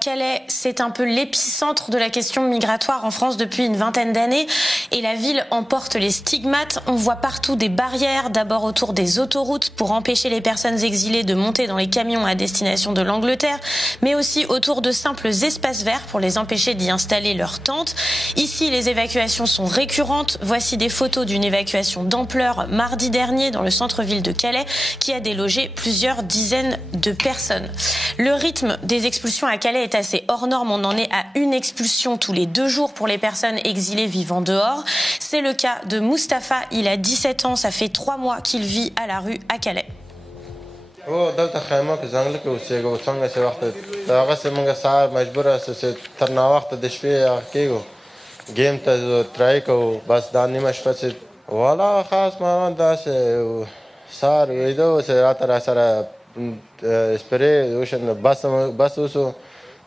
Calais, c'est un peu l'épicentre de la question migratoire en France depuis une vingtaine d'années et la ville en porte les stigmates. On voit partout des barrières, d'abord autour des autoroutes pour empêcher les personnes exilées de monter dans les camions à destination de l'Angleterre, mais aussi autour de simples espaces verts pour les empêcher d'y installer leurs tentes. Ici, les évacuations sont récurrentes. Voici des photos d'une évacuation d'ampleur mardi dernier dans le centre-ville de Calais qui a délogé plusieurs dizaines de personnes. Le rythme des expulsions à Calais est assez hors norme. On en est à une expulsion tous les 2 jours pour les personnes exilées vivant dehors. C'est le cas de Mustapha. Il a 17 ans. Ça fait 3 mois qu'il vit à la rue à Calais.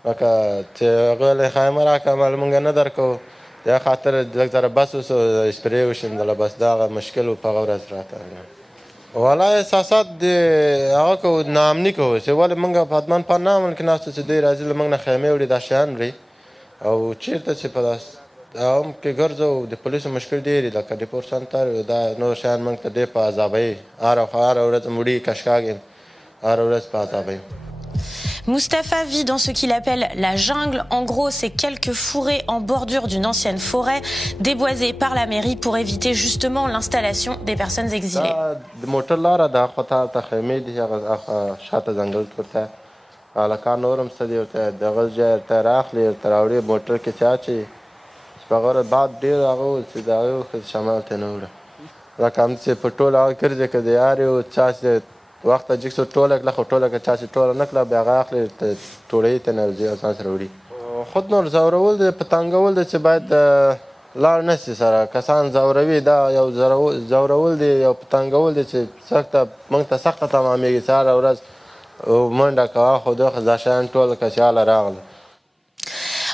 لکه چې هغه خیمه راکړه مونږ نه درکو یا خاطر لږ ذره بس اوسو سپری وشیندله بس دا هغه مشکل و په هغه ورځ راته والا احساسات د هغه کو ناامني کوو چې ولې مونږ په حتما په نامن کې ناستو چې دوی راځي له مونږ نه خیمې وړي دا شیان وړي او چېرته چې په داس هم کې ګرځو د پولیسو مشکل ډېر دي لکه ډیپور سنټر دا نور شیان مونږ ته ډېر په عذابوي هره ورځ مړي کشکاږي هره ورځ په عذابوي. Mustapha vit dans ce qu'il appelle la jungle. En gros, c'est quelques fourrés en bordure d'une ancienne forêt déboisées par la mairie pour éviter justement l'installation des personnes exilées. وقت جیک سو ټوله کله خو ټوله که چا چې ټوله نه کړه بیا هغه اخلي ټوړې ته نه ځي او ځان سره وړي خود نور ځورول دی په تنګول دی چې باید لاړ نه شي سره کسان ځوروي دا یو ځورول دی یو په تنګول دی چې سخته موږ ته سخته تمامېږي چې هره ورځ منډه کوه خو دا شیان ټول که چې هله راغله.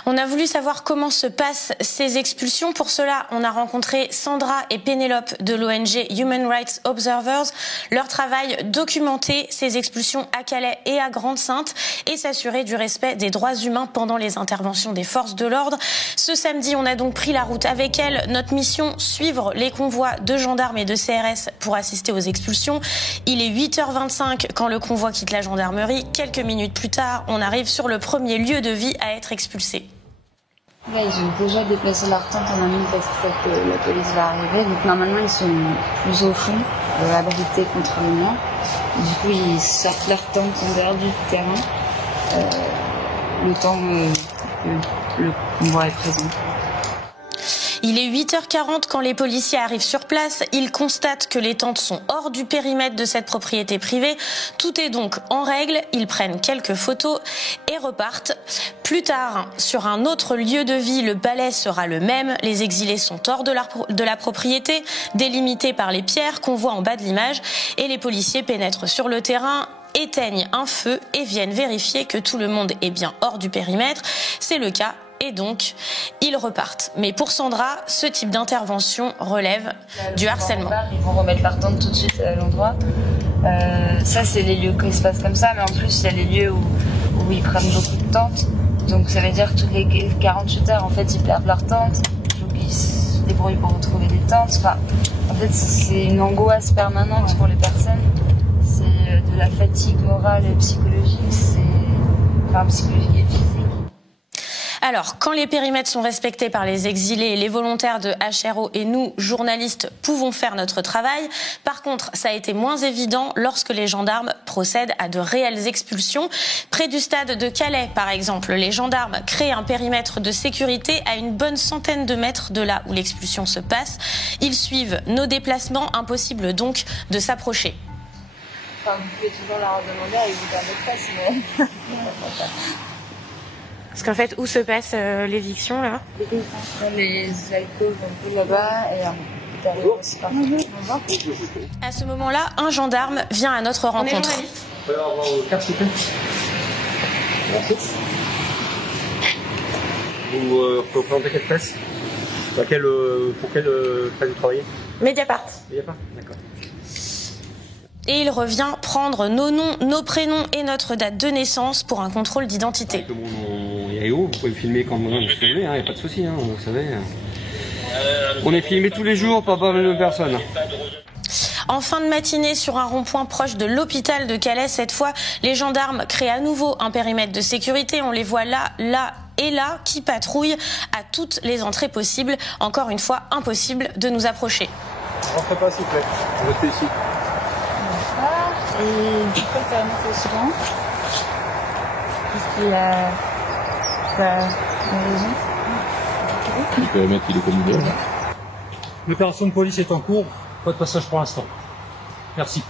On a voulu savoir comment se passent ces expulsions. Pour cela, on a rencontré Sandra et Pénélope de l'ONG Human Rights Observers. Leur travail, documenter ces expulsions à Calais et à Grande-Synthe et s'assurer du respect des droits humains pendant les interventions des forces de l'ordre. Ce samedi, on a donc pris la route avec elles. Notre mission, suivre les convois de gendarmes et de CRS pour assister aux expulsions. Il est 8h25 quand le convoi quitte la gendarmerie. Quelques minutes plus tard, on arrive sur le premier lieu de vie à être expulsé. Là, ils ont déjà déplacé leur tente en amont parce qu'ils savent que la police va arriver. Donc normalement, ils sont plus au fond, abrités contre le mur. Du coup, ils sortent leur tente en dehors du terrain. Le temps que le convoi est présent. Il est 8h40 quand les policiers arrivent sur place. Ils constatent que les tentes sont hors du périmètre de cette propriété privée. Tout est donc en règle. Ils prennent quelques photos et repartent. Plus tard, sur un autre lieu de vie, le balai sera le même. Les exilés sont hors de la propriété, délimités par les pierres qu'on voit en bas de l'image. Et les policiers pénètrent sur le terrain, éteignent un feu et viennent vérifier que tout le monde est bien hors du périmètre. C'est le cas. Et donc, ils repartent. Mais pour Sandra, ce type d'intervention relève du harcèlement. Ils vont remettre leur tente tout de suite à l'endroit. Ça, c'est les lieux qui se passent comme ça. Mais en plus, il y a les lieux où ils prennent beaucoup de tentes. Donc, ça veut dire que toutes les 48 heures, en fait, ils perdent leur tente. Il faut qu'ils se débrouillent pour retrouver des tentes. Enfin, en fait, c'est une angoisse permanente pour les personnes. C'est de la fatigue morale et psychologique. Psychologique et physique. Alors, quand les périmètres sont respectés par les exilés, les volontaires de HRO et nous, journalistes, pouvons faire notre travail. Par contre, ça a été moins évident lorsque les gendarmes procèdent à de réelles expulsions. Près du stade de Calais, par exemple, les gendarmes créent un périmètre de sécurité à une bonne centaine de mètres de là où l'expulsion se passe. Ils suivent nos déplacements, impossible donc de s'approcher. Enfin, vous pouvez toujours leur demander à vous donner de place, mais... Parce qu'en fait, où se passe l'éviction, là? Dans les alcôves un peu là-bas et derrière aussi partout. À ce moment-là, un gendarme vient à notre rencontre. On peut avoir vos cartes, s'il vous plaît. Merci. Vous représentez quelle presse? Pour quelle presse vous travaillez? Mediapart. Mediapart, d'accord. Et il revient prendre nos noms, nos prénoms et notre date de naissance pour un contrôle d'identité. Avec le bon nom Yahoo, vous pouvez me filmer quand vous voulez, il n'y a pas de souci, hein, vous savez. On est filmé tous les jours par pas mal de personnes. En fin de matinée, sur un rond-point proche de l'hôpital de Calais, cette fois, les gendarmes créent à nouveau un périmètre de sécurité. On les voit là et là qui patrouillent à toutes les entrées possibles. Encore une fois, impossible de nous approcher. Rentrez pas, s'il vous plaît. Restez ici. Et du coup, le périmètre est aussi grand. Qu'est-ce qu'il a raison. Le périmètre, il est comme il est. L'opération de police est en cours, pas de passage pour l'instant. Merci.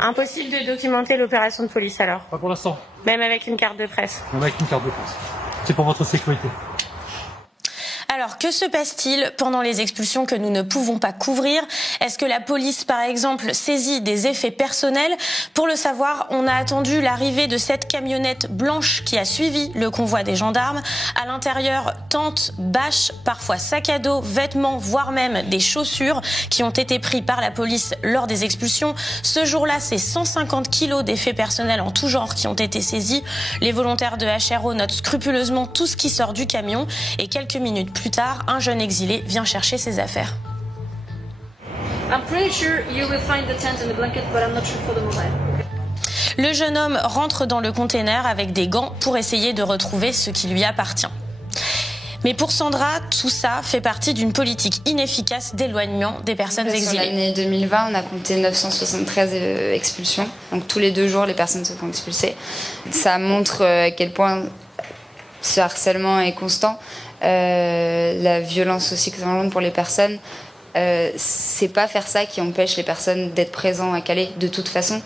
Impossible de documenter l'opération de police alors, Pas pour l'instant, même avec une carte de presse. même avec une carte de presse. C'est pour votre sécurité. Alors, que se passe-t-il pendant les expulsions que nous ne pouvons pas couvrir? Est-ce que la police, par exemple, saisit des effets personnels? Pour le savoir, on a attendu l'arrivée de cette camionnette blanche qui a suivi le convoi des gendarmes. À l'intérieur, tentes, bâches, parfois sacs à dos, vêtements, voire même des chaussures qui ont été pris par la police lors des expulsions. Ce jour-là, c'est 150 kilos d'effets personnels en tout genre qui ont été saisis. Les volontaires de HRO notent scrupuleusement tout ce qui sort du camion et quelques minutes plus tard, un jeune exilé vient chercher ses affaires. Le jeune homme rentre dans le container avec des gants pour essayer de retrouver ce qui lui appartient. Mais pour Sandra, tout ça fait partie d'une politique inefficace d'éloignement des personnes exilées. Sur l'année 2020, on a compté 973 expulsions. Donc tous les 2 jours, les personnes se font expulser. Ça montre à quel point ce harcèlement est constant. La violence aussi que ça engendre pour les personnes, c'est pas faire ça qui empêche les personnes d'être présentes à Calais de toute façon.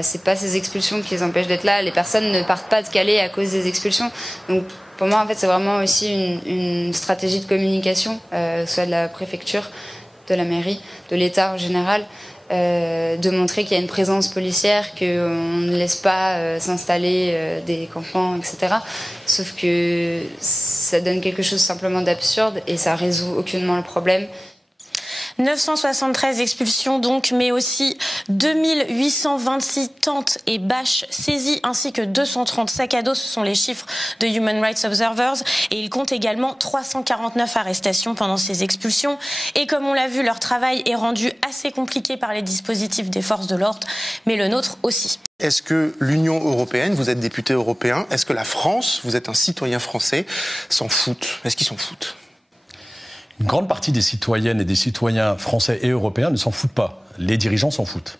C'est pas ces expulsions qui les empêchent d'être là. Les personnes ne partent pas de Calais à cause des expulsions. Donc pour moi en fait c'est vraiment aussi une stratégie de communication, soit de la préfecture, de la mairie, de l'État en général. De montrer qu'il y a une présence policière, qu'on ne laisse pas s'installer des campements, etc. Sauf que ça donne quelque chose simplement d'absurde et ça résout aucunement le problème. 973 expulsions donc, mais aussi 2826 tentes et bâches saisies, ainsi que 230 sacs à dos. Ce sont les chiffres de Human Rights Observers. Et il compte également 349 arrestations pendant ces expulsions. Et comme on l'a vu, leur travail est rendu assez compliqué par les dispositifs des forces de l'ordre, mais le nôtre aussi. Est-ce que l'Union européenne, vous êtes député européen, est-ce que la France, vous êtes un citoyen français, s'en foutent? Est-ce qu'ils s'en foutent? Une grande partie des citoyennes et des citoyens français et européens ne s'en foutent pas. Les dirigeants s'en foutent.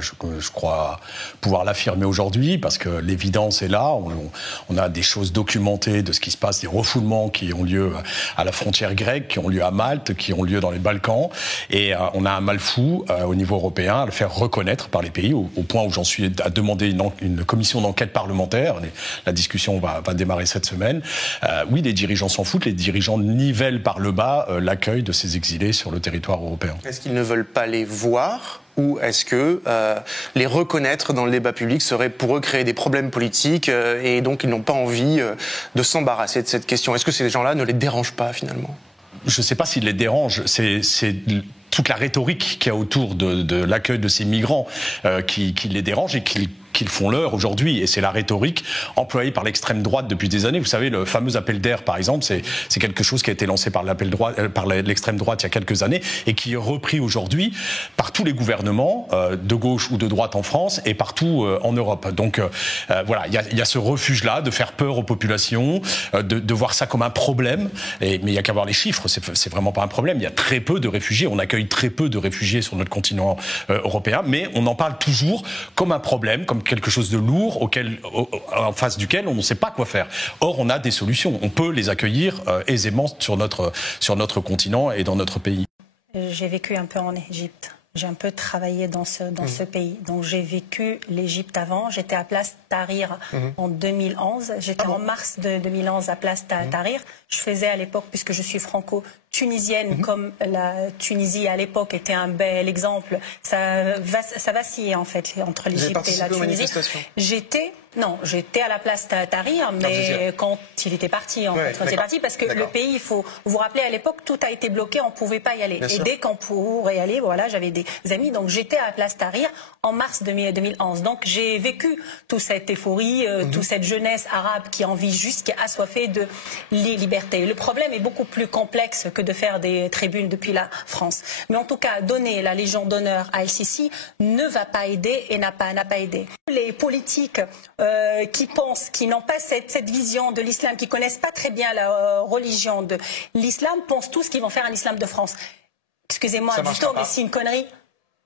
Je crois pouvoir l'affirmer aujourd'hui parce que l'évidence est là. On a des choses documentées de ce qui se passe, des refoulements qui ont lieu à la frontière grecque, qui ont lieu à Malte, qui ont lieu dans les Balkans. Et on a un mal fou au niveau européen à le faire reconnaître par les pays, au point où j'en suis à demander une commission d'enquête parlementaire. La discussion va démarrer cette semaine. Oui, les dirigeants s'en foutent. Les dirigeants nivellent par le bas l'accueil de ces exilés sur le territoire européen. Est-ce qu'ils ne veulent pas les voir ? Ou est-ce que les reconnaître dans le débat public serait pour eux créer des problèmes politiques et donc ils n'ont pas envie de s'embarrasser de cette question? Est-ce que ces gens-là ne les dérangent pas finalement? Je ne sais pas s'ils les dérangent. C'est toute la rhétorique qu'il y a autour de l'accueil de ces migrants qui les dérange et qu'ils font leur aujourd'hui. Et c'est la rhétorique employée par l'extrême droite depuis des années. Vous savez, le fameux appel d'air, par exemple, c'est quelque chose qui a été lancé par l'extrême droite il y a quelques années et qui est repris aujourd'hui par tous les gouvernements, de gauche ou de droite en France et partout en Europe. Donc voilà, il y a ce refuge-là de faire peur aux populations, de voir ça comme un problème. Mais il n'y a qu'à voir les chiffres, c'est vraiment pas un problème. Il y a très peu de réfugiés, on accueille très peu de réfugiés sur notre continent européen, mais on en parle toujours comme un problème, comme quelque chose de lourd en face duquel on ne sait pas quoi faire. Or, on a des solutions. On peut les accueillir aisément sur notre continent et dans notre pays. J'ai vécu un peu en Égypte. J'ai un peu travaillé dans ce pays. Donc j'ai vécu l'Égypte avant. J'étais à Place Tahrir en 2011. J'étais en mars de 2011 à Place Tahrir. Je faisais à l'époque, puisque je suis franco-tunisienne, comme la Tunisie à l'époque était un bel exemple, ça vacillait en fait entre l'Égypte et la Tunisie. Non, j'étais à la place Tahrir, mais quand il était parti, quand il est parti, parce que le pays, il faut vous rappeler, à l'époque, tout a été bloqué, on ne pouvait pas y aller. Et dès qu'on pourrait y aller, voilà, j'avais des amis, donc j'étais à la place Tahrir en mars 2011. Donc j'ai vécu toute cette euphorie, toute cette jeunesse arabe qui a envie juste, qui est assoiffée de liberté. Le problème est beaucoup plus complexe que de faire des tribunes depuis la France. Mais en tout cas, donner la Légion d'honneur à El-Sisi ne va pas aider et n'a pas aidé. Les politiques qui pensent, qui n'ont pas cette vision de l'islam, qui connaissent pas très bien la religion de l'islam, pensent tous qu'ils vont faire un islam de France. Excusez-moi du tout, mais c'est une connerie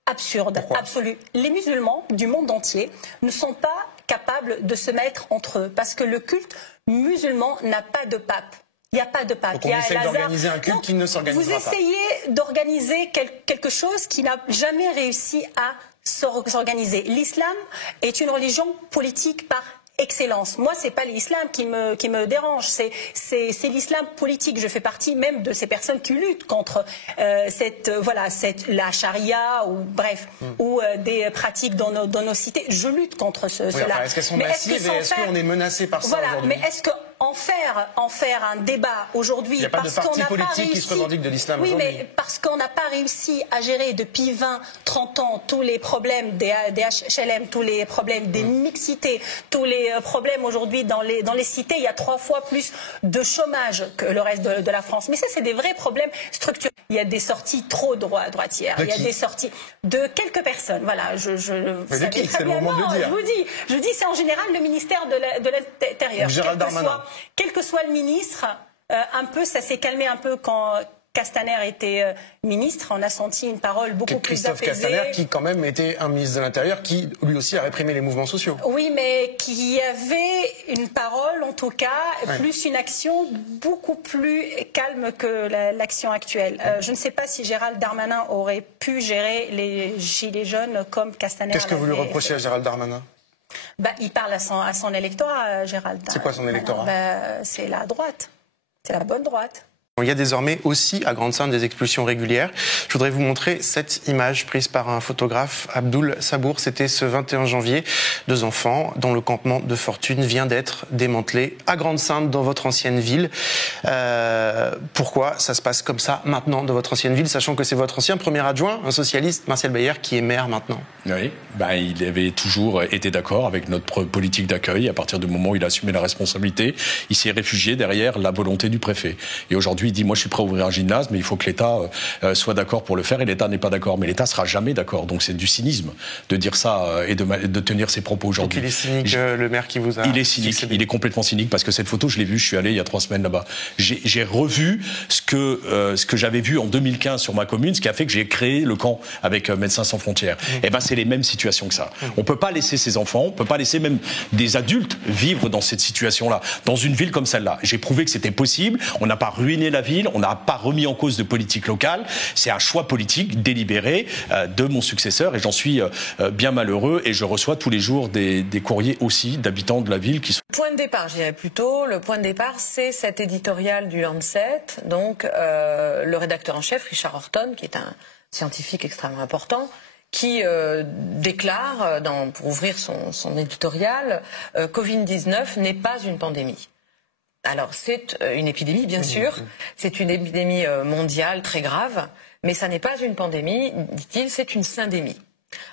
absurde, absolue. Les musulmans du monde entier ne sont pas capables de se mettre entre eux, parce que le culte musulman n'a pas de pape. Il n'y a pas de pape. Donc on essaie d'organiser un culte qui ne s'organisera pas. Vous essayez d'organiser quelque chose qui n'a jamais réussi à s'organiser. L'islam est une religion politique par excellence. Moi, c'est pas l'islam qui me dérange, c'est l'islam politique. Je fais partie même de ces personnes qui luttent contre la charia ou bref ou des pratiques dans nos cités. Je lutte contre cela. Enfin, est-ce qu'elles sont massives et est-ce qu'on est menacé par ça aujourd'hui? Mais est-ce que en faire un débat aujourd'hui, il n'y a pas de parti politique qui se revendique de l'islam aujourd'hui. Oui, mais parce qu'on n'a pas réussi à gérer depuis 20-30 ans tous les problèmes des HLM, tous les problèmes des mixités, tous les problèmes aujourd'hui dans les cités. Il y a 3 fois plus de chômage que le reste de la France. Mais ça, c'est des vrais problèmes structurels. Il y a des sorties trop droitières. Il y a des sorties de quelques personnes. Voilà, mais de qui? C'est le moment de le dire. Je vous dis, c'est en général le ministère de l'Intérieur. Gérald Darmanin. Quel que soit le ministre, ça s'est calmé un peu quand Castaner était ministre. On a senti une parole beaucoup plus apaisée. Christophe Castaner, qui quand même était un ministre de l'Intérieur, qui lui aussi a réprimé les mouvements sociaux. Oui, mais qui avait une parole, en tout cas, plus une action beaucoup plus calme que l'action actuelle. Je ne sais pas si Gérald Darmanin aurait pu gérer les gilets jaunes comme Castaner. Qu'est-ce que vous lui reprochez à Gérald Darmanin? Il parle à son électorat, Gérald. C'est quoi son électorat? C'est la droite. C'est la bonne droite. Il y a désormais aussi à Grande-Synthe des expulsions régulières. Je voudrais vous montrer cette image prise par un photographe, Abdoul Sabour. C'était ce 21 janvier. 2 enfants dont le campement de fortune vient d'être démantelé à Grande-Synthe, dans votre ancienne ville. Pourquoi ça se passe comme ça maintenant dans votre ancienne ville, sachant que c'est votre ancien premier adjoint, un socialiste, Martial Bayer, qui est maire maintenant? Oui, il avait toujours été d'accord avec notre politique d'accueil. À partir du moment où il a assumé la responsabilité, il s'est réfugié derrière la volonté du préfet. Et aujourd'hui, il dit, moi je suis prêt à ouvrir un gymnase, mais il faut que l'État soit d'accord pour le faire, et l'État n'est pas d'accord. Mais l'État sera jamais d'accord. Donc c'est du cynisme de dire ça et de tenir ses propos aujourd'hui. Donc il est cynique, le maire qui vous a... Il est cynique, il est complètement cynique, parce que cette photo, je l'ai vue, je suis allé il y a 3 semaines là-bas. J'ai revu ce que j'avais vu en 2015 sur ma commune, ce qui a fait que j'ai créé le camp avec Médecins sans frontières. Et c'est les mêmes situations que ça. On peut pas laisser ces enfants, on peut pas laisser même des adultes vivre dans cette situation-là, dans une ville comme celle-là. J'ai prouvé que c'était possible, on n'a pas ruiné la ville, on n'a pas remis en cause de politique locale, c'est un choix politique délibéré de mon successeur, et j'en suis bien malheureux, et je reçois tous les jours des courriers aussi d'habitants de la ville qui sont... Point de départ, je dirais plutôt, le point de départ, c'est cet éditorial du Lancet, donc le rédacteur en chef, Richard Horton, qui est un scientifique extrêmement important, qui déclare, pour ouvrir son éditorial, Covid-19 n'est pas une pandémie. Alors c'est une épidémie, bien sûr, c'est une épidémie mondiale très grave, mais ça n'est pas une pandémie, dit-il, c'est une syndémie.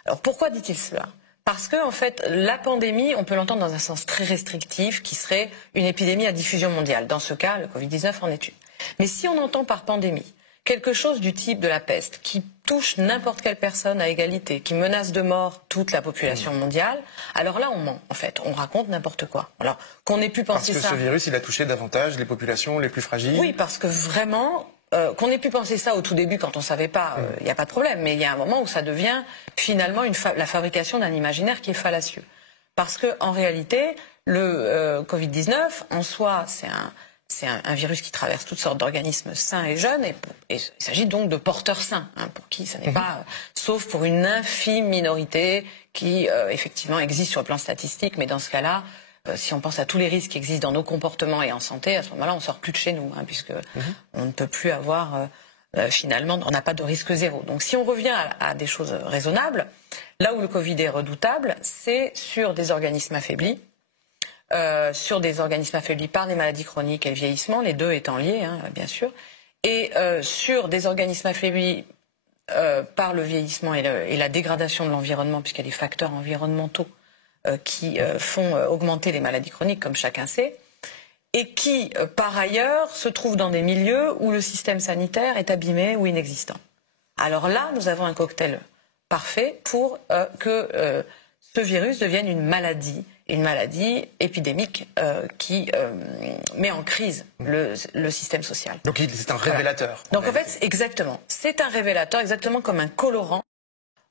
Alors pourquoi dit-il cela? Parce que en fait, la pandémie, on peut l'entendre dans un sens très restrictif, qui serait une épidémie à diffusion mondiale. Dans ce cas, le Covid-19 en est une. Mais si on entend par pandémie quelque chose du type de la peste, qui touche n'importe quelle personne à égalité, qui menace de mort toute la population mondiale, alors là on ment, en fait, on raconte n'importe quoi. Alors qu'on ait pu penser ça... Parce que ce virus, il a touché davantage les populations les plus fragiles. Oui, parce que vraiment, qu'on ait pu penser ça au tout début quand on ne savait pas, il n'y a pas de problème, mais il y a un moment où ça devient finalement la fabrication d'un imaginaire qui est fallacieux. Parce qu'en réalité, le Covid-19, en soi, c'est un virus qui traverse toutes sortes d'organismes sains et jeunes, et il s'agit donc de porteurs sains, pour qui ça n'est pas, sauf pour une infime minorité qui effectivement existe sur le plan statistique, mais dans ce cas-là, si on pense à tous les risques qui existent dans nos comportements et en santé, à ce moment-là, on sort plus de chez nous, puisque on ne peut plus avoir, finalement, on n'a pas de risque zéro. Donc si on revient à des choses raisonnables, là où le Covid est redoutable, c'est sur des organismes affaiblis, sur des organismes affaiblis par des maladies chroniques et le vieillissement, les deux étant liés, hein, bien sûr, et sur des organismes affaiblis par le vieillissement et la dégradation de l'environnement, puisqu'il y a des facteurs environnementaux qui font augmenter les maladies chroniques, comme chacun sait, et qui, par ailleurs, se trouvent dans des milieux où le système sanitaire est abîmé ou inexistant. Alors là, nous avons un cocktail parfait pour que ce virus devienne une maladie épidémique qui met en crise le système social. Donc c'est un révélateur. Donc en fait, exactement, c'est un révélateur, exactement comme un colorant.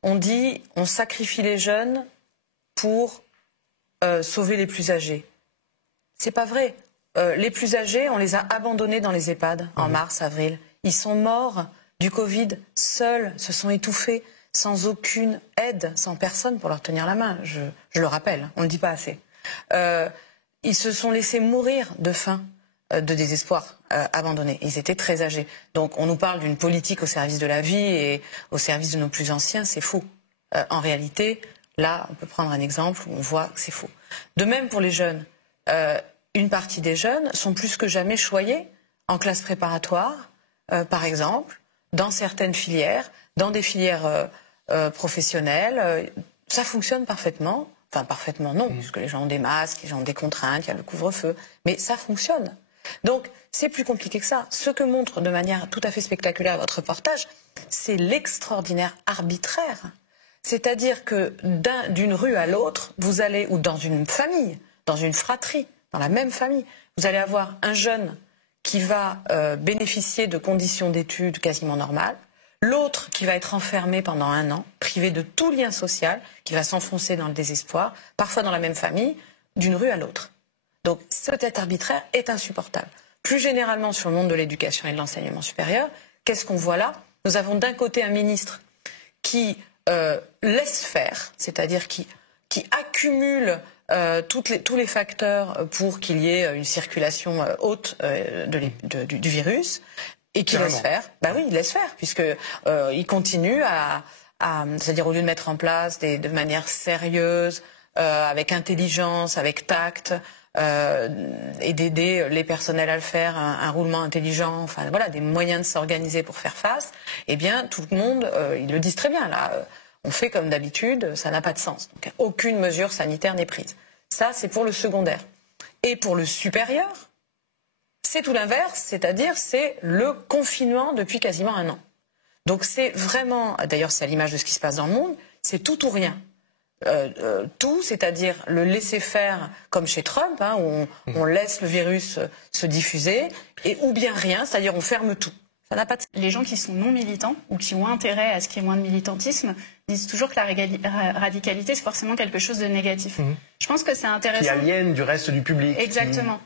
On dit, on sacrifie les jeunes pour sauver les plus âgés. C'est pas vrai. Les plus âgés, on les a abandonnés dans les EHPAD en mars, avril. Ils sont morts du Covid, seuls, se sont étouffés, sans aucune aide, sans personne pour leur tenir la main. Je le rappelle, on ne le dit pas assez. Ils se sont laissés mourir de faim, de désespoir, abandonnés. Ils étaient très âgés. Donc on nous parle d'une politique au service de la vie et au service de nos plus anciens, c'est faux. En réalité, là, on peut prendre un exemple où on voit que c'est faux. De même pour les jeunes. Une partie des jeunes sont plus que jamais choyés en classe préparatoire, par exemple, dans certaines filières, dans des filières professionnelles. Ça fonctionne parfaitement. Enfin, parfaitement non, puisque les gens ont des masques, les gens ont des contraintes, il y a le couvre-feu. Mais ça fonctionne. Donc, c'est plus compliqué que ça. Ce que montre de manière tout à fait spectaculaire votre reportage, c'est l'extraordinaire arbitraire. C'est-à-dire que d'une rue à l'autre, vous allez, ou dans une famille, dans une fratrie, dans la même famille, vous allez avoir un jeune qui va bénéficier de conditions d'études quasiment normales, l'autre qui va être enfermé pendant 1 an, privé de tout lien social, qui va s'enfoncer dans le désespoir, parfois dans la même famille, d'une rue à l'autre. Donc cet arbitraire est insupportable. Plus généralement sur le monde de l'éducation et de l'enseignement supérieur, qu'est-ce qu'on voit là? Nous avons d'un côté un ministre qui laisse faire, c'est-à-dire qui accumule tous les facteurs pour qu'il y ait une circulation haute du virus, et qui laisse faire. Bah oui, il laisse faire, puisque il continue c'est-à-dire au lieu de mettre en place de manière sérieuse, avec intelligence, avec tact, et d'aider les personnels à le faire, un roulement intelligent, enfin voilà, des moyens de s'organiser pour faire face, eh bien tout le monde, ils le disent très bien là, on fait comme d'habitude, ça n'a pas de sens. Donc aucune mesure sanitaire n'est prise. Ça, c'est pour le secondaire. Et pour le supérieur, c'est tout l'inverse, c'est-à-dire c'est le confinement depuis quasiment 1 an. Donc c'est vraiment, d'ailleurs c'est à l'image de ce qui se passe dans le monde, c'est tout ou rien. Tout, c'est-à-dire le laisser faire comme chez Trump, hein, où on laisse le virus se diffuser, ou bien rien, c'est-à-dire on ferme tout. Ça n'a pas de... Les gens qui sont non militants ou qui ont intérêt à ce qu'il y ait moins de militantisme disent toujours que la radicalité c'est forcément quelque chose de négatif. Je pense que c'est intéressant. Qui aliène du reste du public. Exactement.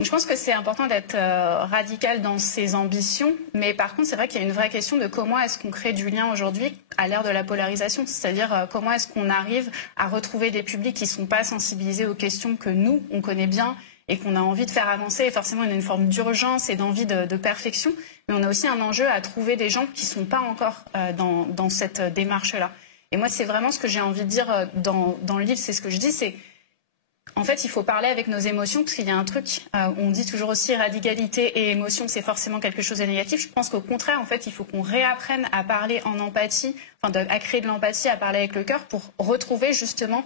Je pense que c'est important d'être radical dans ses ambitions, mais par contre c'est vrai qu'il y a une vraie question de comment est-ce qu'on crée du lien aujourd'hui à l'ère de la polarisation, c'est-à-dire comment est-ce qu'on arrive à retrouver des publics qui ne sont pas sensibilisés aux questions que nous, on connaît bien et qu'on a envie de faire avancer. Et forcément, il y a une forme d'urgence et d'envie de perfection, mais on a aussi un enjeu à trouver des gens qui ne sont pas encore dans cette démarche-là. Et moi, c'est vraiment ce que j'ai envie de dire dans le livre, c'est ce que je dis, c'est en fait, il faut parler avec nos émotions, parce qu'il y a un truc, on dit toujours aussi radicalité et émotion, c'est forcément quelque chose de négatif. Je pense qu'au contraire, en fait, il faut qu'on réapprenne à parler en empathie, à créer de l'empathie, à parler avec le cœur, pour retrouver justement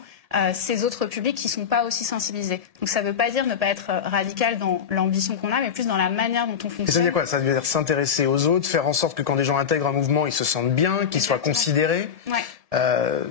ces autres publics qui ne sont pas aussi sensibilisés. Donc ça ne veut pas dire ne pas être radical dans l'ambition qu'on a, mais plus dans la manière dont on fonctionne. Et ça veut dire quoi? Ça veut dire s'intéresser aux autres, faire en sorte que quand des gens intègrent un mouvement, ils se sentent bien, qu'ils soient considérés. Ouais.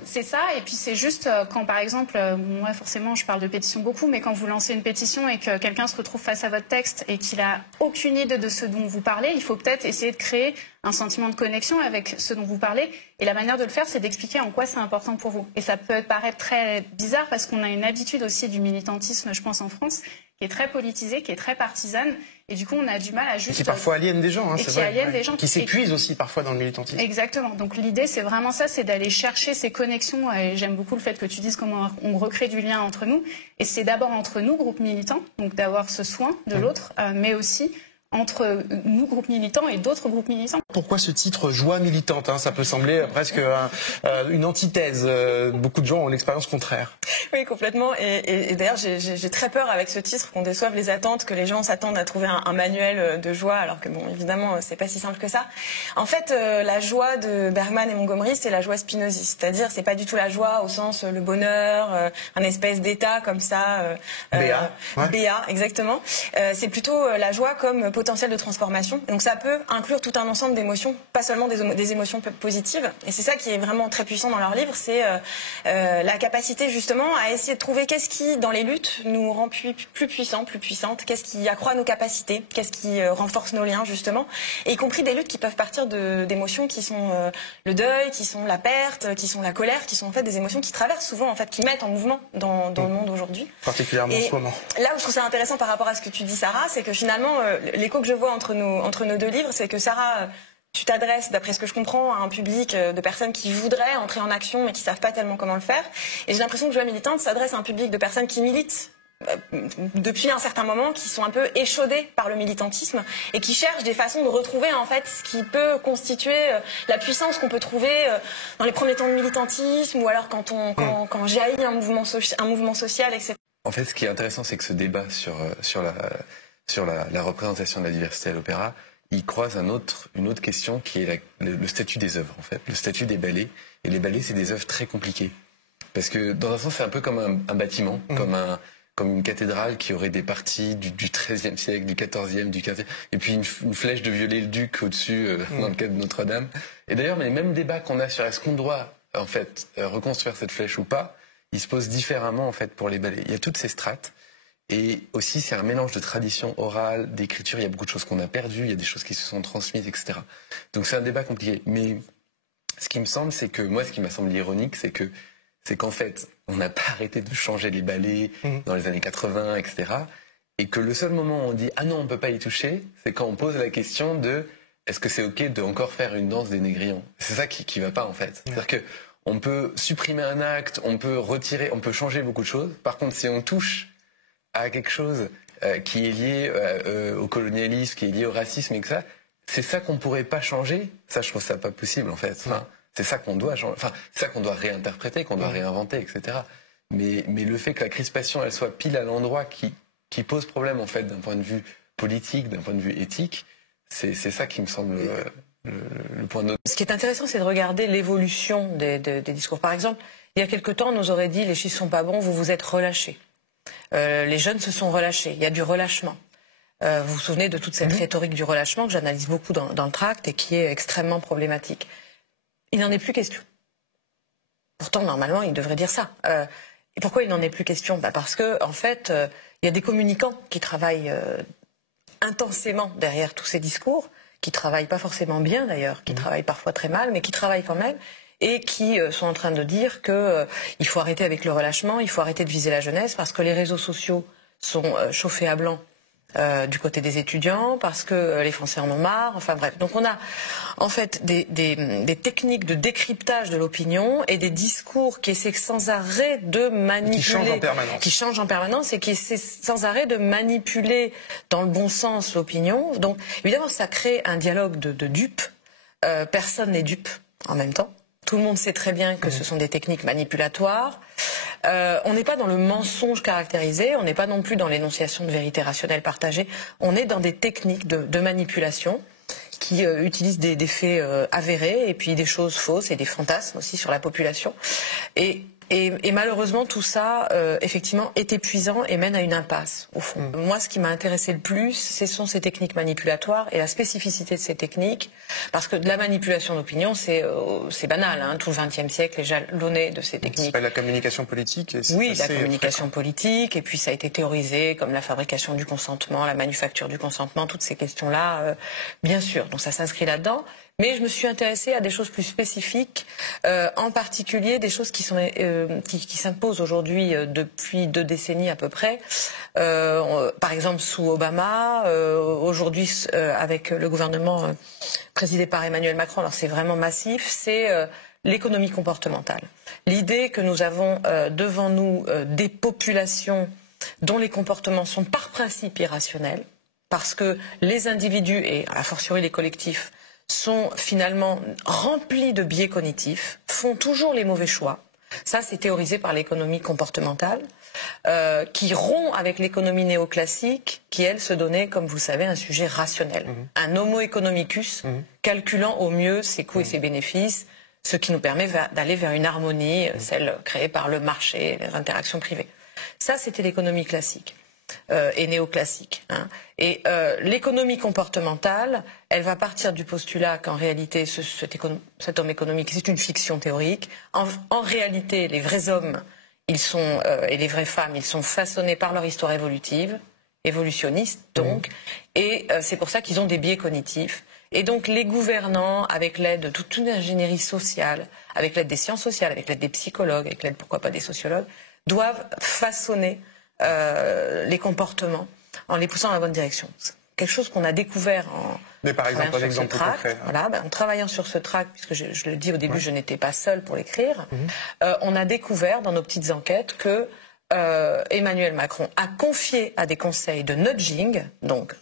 C'est ça, et puis c'est juste quand par exemple, moi forcément je parle de pétition beaucoup, mais quand vous lancez une pétition et que quelqu'un se retrouve face à votre texte et qu'il a aucune idée de ce dont vous parlez, il faut peut-être essayer de créer un sentiment de connexion avec ce dont vous parlez, et la manière de le faire c'est d'expliquer en quoi c'est important pour vous. Et ça peut paraître très bizarre parce qu'on a une habitude aussi du militantisme, je pense en France, qui est très politisée, qui est très partisane, et du coup on a du mal à juste... Et qui parfois aliène des gens, hein, c'est vrai. Des gens qui s'épuisent aussi parfois dans le militantisme. Exactement, donc l'idée c'est vraiment ça, c'est d'aller chercher ces connexions, et j'aime beaucoup le fait que tu dises comment on recrée du lien entre nous, et c'est d'abord entre nous, groupes militants, donc d'avoir ce soin de l'autre, mais aussi entre nous, groupes militants, et d'autres groupes militants. Pourquoi ce titre joie militante, hein? Ça peut sembler presque une antithèse. Beaucoup de gens ont l'expérience contraire. Oui, complètement. Et d'ailleurs, j'ai très peur avec ce titre qu'on déçoive les attentes, que les gens s'attendent à trouver un manuel de joie, alors que bon, évidemment, c'est pas si simple que ça. En fait, la joie de Bergman et Montgomery, c'est la joie spinoziste. C'est-à-dire, c'est pas du tout la joie au sens le bonheur, un espèce d'état comme ça. Béat. Ouais. Béat, exactement. C'est plutôt la joie comme potentiel de transformation. Donc ça peut inclure tout un ensemble d'émotions, pas seulement des émotions positives. Et c'est ça qui est vraiment très puissant dans leur livre, c'est la capacité justement à essayer de trouver qu'est-ce qui, dans les luttes, nous rend plus puissants, plus puissantes, qu'est-ce qui accroît nos capacités, qu'est-ce qui renforce nos liens justement, et y compris des luttes qui peuvent partir d'émotions qui sont le deuil, qui sont la perte, qui sont la colère, qui sont en fait des émotions qui traversent souvent, en fait, qui mettent en mouvement dans le monde aujourd'hui. Particulièrement en ce moment. Là où je trouve ça intéressant par rapport à ce que tu dis, Sarah, c'est que finalement, l'écho que je vois entre nos deux livres, c'est que Sarah, tu t'adresses, d'après ce que je comprends, à un public de personnes qui voudraient entrer en action mais qui savent pas tellement comment le faire. Et j'ai l'impression que Joie militante s'adresse à un public de personnes qui militent depuis un certain moment, qui sont un peu échaudées par le militantisme et qui cherchent des façons de retrouver en fait ce qui peut constituer la puissance qu'on peut trouver dans les premiers temps de militantisme, ou alors quand jaillit un mouvement social, etc. En fait, ce qui est intéressant, c'est que ce débat sur la représentation de la diversité à l'opéra, il croise une autre question qui est le statut des œuvres, en fait, le statut des ballets. Et les ballets, c'est des œuvres très compliquées. Parce que, dans un sens, c'est un peu comme un bâtiment, comme une cathédrale qui aurait des parties du XIIIe siècle, du XIVe, du XVe, et puis une flèche de Viollet-le-Duc au-dessus, dans le cas de Notre-Dame. Et d'ailleurs, les mêmes débats qu'on a sur est-ce qu'on doit, en fait, reconstruire cette flèche ou pas, ils se posent différemment, en fait, pour les ballets. Il y a toutes ces strates. Et aussi, c'est un mélange de tradition orale, d'écriture. Il y a beaucoup de choses qu'on a perdues, il y a des choses qui se sont transmises, etc. Donc c'est un débat compliqué. Mais ce qui me semble, c'est que moi, ce qui m'a semblé ironique, c'est qu'en fait, on n'a pas arrêté de changer les ballets dans les années 80, etc. Et que le seul moment où on dit « Ah non, on ne peut pas y toucher », c'est quand on pose la question de « Est-ce que c'est OK de encore faire une danse des négrillons ?» C'est ça qui ne va pas, en fait. C'est-à-dire que on peut supprimer un acte, on peut retirer, on peut changer beaucoup de choses. Par contre, si on touche à quelque chose qui est lié au colonialisme, qui est lié au racisme et que ça, c'est ça qu'on pourrait pas changer. Ça, je trouve ça pas possible, en fait. Enfin, c'est ça qu'on doit changer. Enfin, c'est ça qu'on doit réinterpréter, qu'on doit réinventer, etc. Mais le fait que la crispation, elle soit pile à l'endroit qui pose problème, en fait, d'un point de vue politique, d'un point de vue éthique, c'est ça qui me semble le point de... Ce qui est intéressant, c'est de regarder l'évolution des discours. Par exemple, il y a quelque temps, on nous aurait dit « Les chiffres sont pas bons, vous vous êtes relâchés ». Les jeunes se sont relâchés, il y a du relâchement. Vous vous souvenez de toute cette rhétorique du relâchement que j'analyse beaucoup dans le tract et qui est extrêmement problématique. Il n'en est plus question. Pourtant, normalement, il devrait dire ça. Et pourquoi il n'en est plus question? Parce que, en fait, il y a des communicants qui travaillent intensément derrière tous ces discours, qui travaillent pas forcément bien d'ailleurs, qui travaillent parfois très mal, mais qui travaillent quand même, et qui sont en train de dire qu'il faut arrêter avec le relâchement, il faut arrêter de viser la jeunesse, parce que les réseaux sociaux sont chauffés à blanc du côté des étudiants, parce que les Français en ont marre, enfin bref. Donc on a en fait des techniques de décryptage de l'opinion et des discours qui essaient sans arrêt de manipuler, qui changent en permanence et qui essaient sans arrêt de manipuler dans le bon sens l'opinion. Donc évidemment ça crée un dialogue de dupes, personne n'est dupe en même temps. Tout le monde sait très bien que ce sont des techniques manipulatoires. On n'est pas dans le mensonge caractérisé, on n'est pas non plus dans l'énonciation de vérité rationnelle partagée. On est dans des techniques de manipulation qui utilisent des faits avérés et puis des choses fausses et des fantasmes aussi sur la population. Et malheureusement, tout ça, effectivement, est épuisant et mène à une impasse, au fond. Moi, ce qui m'a intéressé le plus, ce sont ces techniques manipulatoires et la spécificité de ces techniques. Parce que de la manipulation d'opinion, c'est banal. Hein, tout le XXe siècle est jalonné de ces techniques. C'est la communication politique. Oui, la communication politique. Et puis, ça a été théorisé comme la fabrication du consentement, la manufacture du consentement, toutes ces questions-là, bien sûr. Donc, ça s'inscrit là-dedans. Mais je me suis intéressée à des choses plus spécifiques, en particulier des choses qui s'imposent aujourd'hui depuis 2 décennies à peu près. Par exemple sous Obama, aujourd'hui avec le gouvernement présidé par Emmanuel Macron, alors c'est vraiment massif, c'est l'économie comportementale. L'idée que nous avons devant nous des populations dont les comportements sont par principe irrationnels, parce que les individus, et a fortiori les collectifs, sont finalement remplis de biais cognitifs, font toujours les mauvais choix. Ça, c'est théorisé par l'économie comportementale, qui rompt avec l'économie néoclassique, qui, elle, se donnait, comme vous le savez, un sujet rationnel. Un homo economicus, calculant au mieux ses coûts et ses bénéfices, ce qui nous permet d'aller vers une harmonie, celle créée par le marché, les interactions privées. Ça, c'était l'économie classique. Et néoclassique. Et l'économie comportementale, elle va partir du postulat qu'en réalité, cet homme économique, c'est une fiction théorique. En réalité, les vrais hommes, et les vraies femmes, ils sont façonnés par leur histoire évolutive, évolutionniste donc, et c'est pour ça qu'ils ont des biais cognitifs. Et donc les gouvernants, avec l'aide de toute une ingénierie sociale, avec l'aide des sciences sociales, avec l'aide des psychologues, avec l'aide pourquoi pas des sociologues, doivent façonner les comportements en les poussant dans la bonne direction. Quelque chose qu'on a découvert Mais par exemple, un exemple concret. Voilà, en travaillant sur ce tract, puisque je le dis au début, je n'étais pas seule pour l'écrire, on a découvert dans nos petites enquêtes que Emmanuel Macron a confié à des conseils de nudging, donc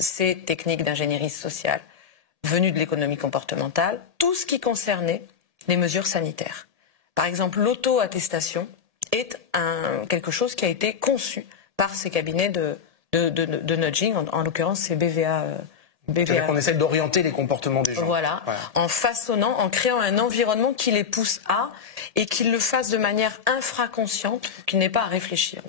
ces techniques d'ingénierie sociale venues de l'économie comportementale, tout ce qui concernait les mesures sanitaires. Par exemple, l'auto-attestation est quelque chose qui a été conçu par ces cabinets de nudging, en l'occurrence c'est BVA. C'est-à-dire qu'on essaie d'orienter les comportements des gens. Voilà, en façonnant, en créant un environnement qui les pousse à, et qu'ils le fassent de manière infraconsciente, qu'ils n'aient pas à réfléchir.